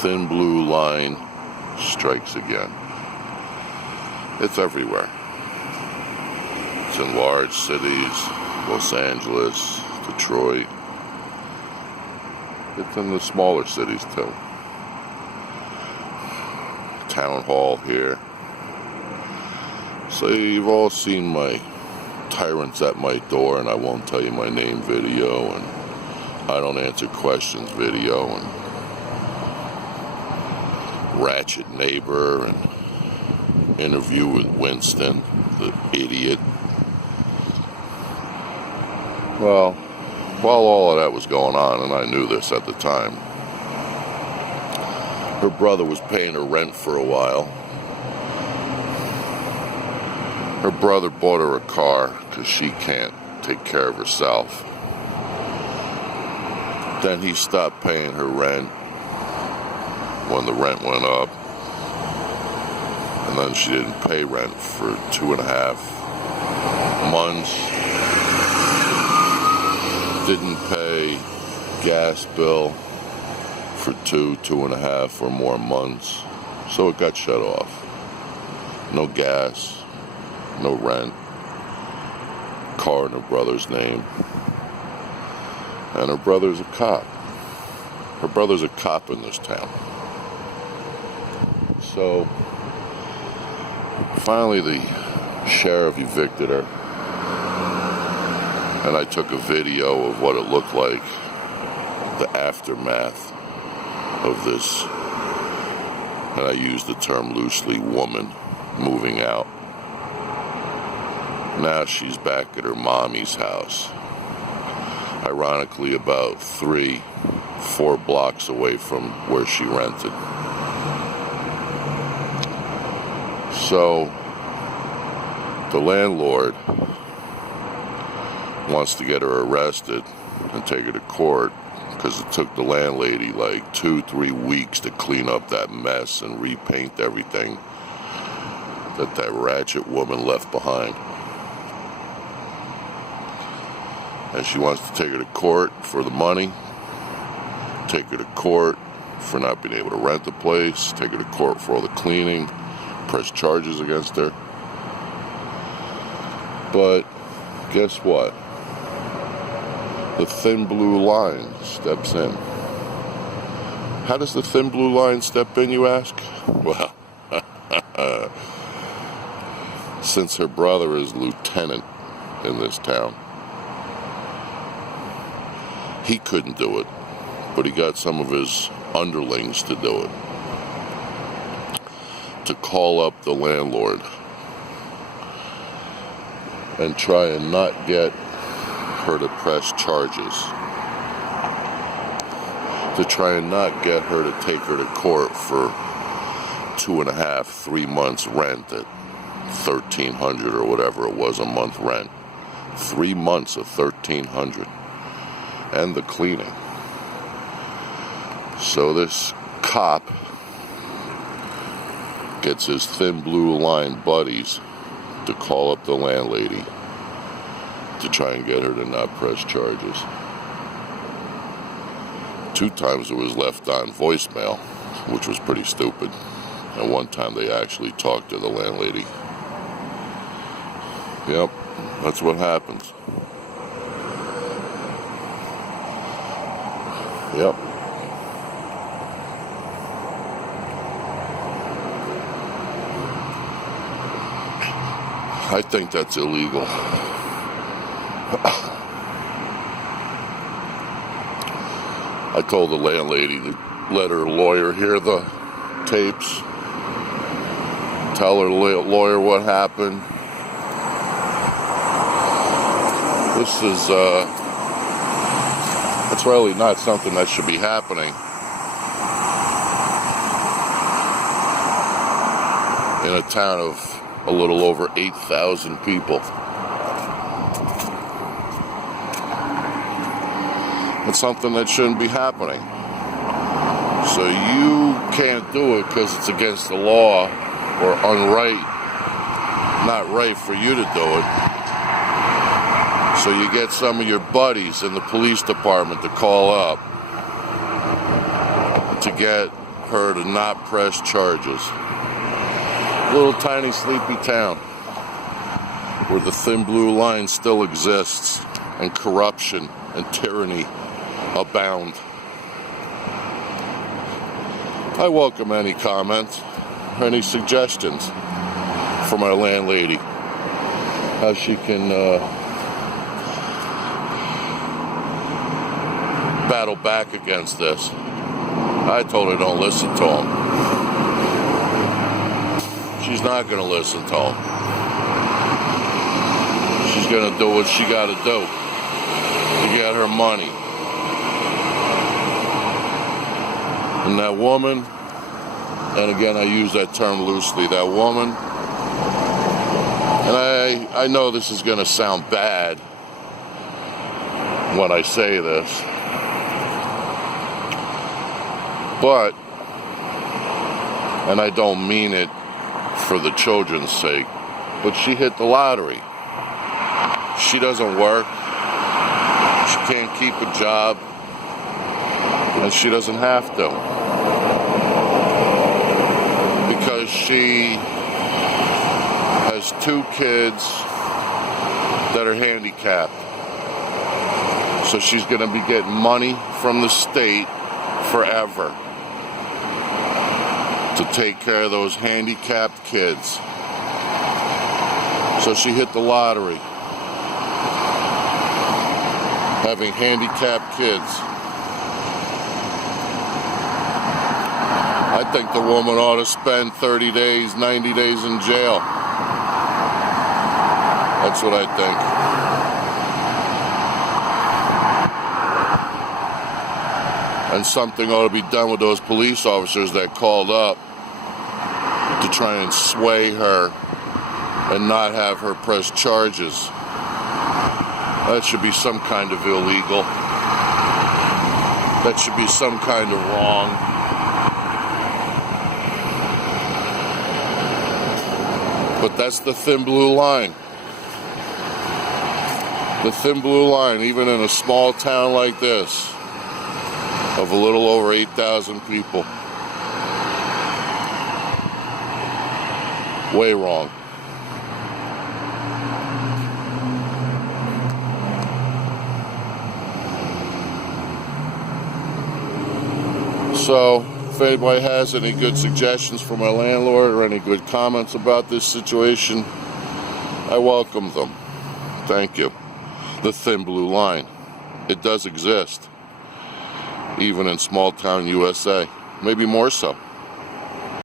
thin blue line strikes again. It's everywhere. It's in large cities, Los Angeles, Detroit. It's in the smaller cities too. Town hall here. So you've all seen my tyrants at my door and I won't tell you my name video, and I don't answer questions video, and ratchet neighbor, and interview with Winston, the idiot. Well, while all of that was going on, and I knew this at the time, her brother was paying her rent for a while. Her brother bought her a car because she can't take care of herself. Then he stopped paying her rent when the rent went up. And then she didn't pay rent for 2.5 months. Didn't pay gas bill for 2.5 or more months. So it got shut off. No gas. No rent, car in her brother's name, and her brother's a cop. Her brother's a cop in this town. So, finally the sheriff evicted her, and I took a video of what it looked like, the aftermath of this, and I used the term loosely, woman moving out. Now she's back at her mommy's house. Ironically, about 3-4 blocks away from where she rented. So, the landlord wants to get her arrested and take her to court because it took the landlady like 2-3 weeks to clean up that mess and repaint everything that ratchet woman left behind. And she wants to take her to court for the money, take her to court for not being able to rent the place, take her to court for all the cleaning, press charges against her. But guess what? The thin blue line steps in. How does the thin blue line step in, you ask? Well, since her brother is lieutenant in this town, he couldn't do it, but he got some of his underlings to do it. To call up the landlord and try and not get her to press charges. To try and not get her to take her to court for 2.5-3 months rent at $1,300 or whatever it was a month rent. 3 months of $1,300. And the cleaning. So this cop gets his thin blue line buddies to call up the landlady to try and get her to not press charges. 2 times it was left on voicemail, which was pretty stupid. And 1 time they actually talked to the landlady. Yep, that's what happens. Yep. I think that's illegal. I told the landlady to let her lawyer hear the tapes, tell her lawyer what happened. This is, it's really not something that should be happening in a town of a little over 8,000 people. It's something that shouldn't be happening. So you can't do it because it's against the law or not right for you to do it. So you get some of your buddies in the police department to call up to get her to not press charges. Little tiny sleepy town where the thin blue line still exists and corruption and tyranny abound. I welcome any comments, any suggestions from our landlady, how she can battle back against this. I told her don't listen to him. She's not going to listen to him. She's going to do what she got to do to get her money. And that woman, and again I use that term loosely, that woman, and I know this is going to sound bad when I say this, but, and I don't mean it for the children's sake, but she hit the lottery. She doesn't work. She can't keep a job. And she doesn't have to. Because she has 2 kids that are handicapped. So she's going to be getting money from the state forever to take care of those handicapped kids. So she hit the lottery, having handicapped kids. I think the woman ought to spend 30 days, 90 days in jail. That's what I think. And something ought to be done with those police officers that called up to try and sway her and not have her press charges. That should be some kind of illegal. That should be some kind of wrong. But that's the thin blue line. The thin blue line, even in a small town like this, of a little over 8,000 people. Way wrong. So, if anybody has any good suggestions for my landlord or any good comments about this situation, I welcome them. Thank you. The thin blue line. It does exist. Even in small town USA. Maybe more so.